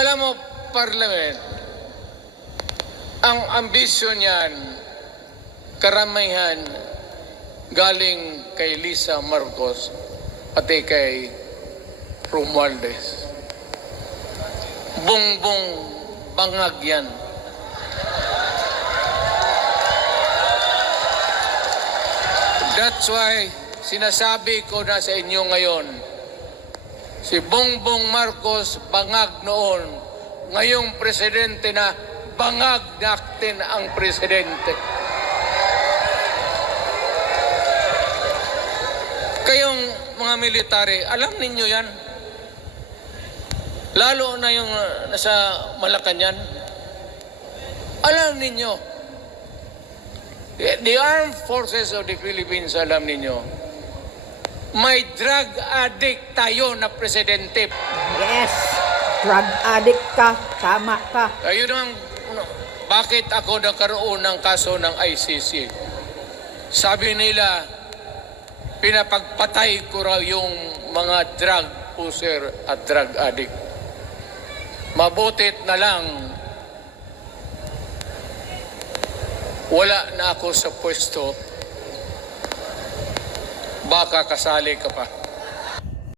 Alam mo, Parliament, ang ambisyon niyan, karamihan galing kay Lisa Marcos pati kay Romualdez. Bongbong bangag yan. That's why sinasabi ko na sa inyo ngayon, si Bongbong Marcos bangag noon, ngayong presidente na bangag natin ang presidente. Kayong mga military, alam ninyo yan. Lalo na yung nasa Malacanang. Alam ninyo. The Armed Forces of the Philippines, alam ninyo, may drug addict tayo na presidente. Yes, drug addict ka, tama ka. Ayun ang, bakit ako nagkaroon ng kaso ng ICC? Sabi nila, pinapagpatay ko raw yung mga drug user at drug addict. Mabutit na lang, wala na ako sa pwesto, baka kasali ka pa.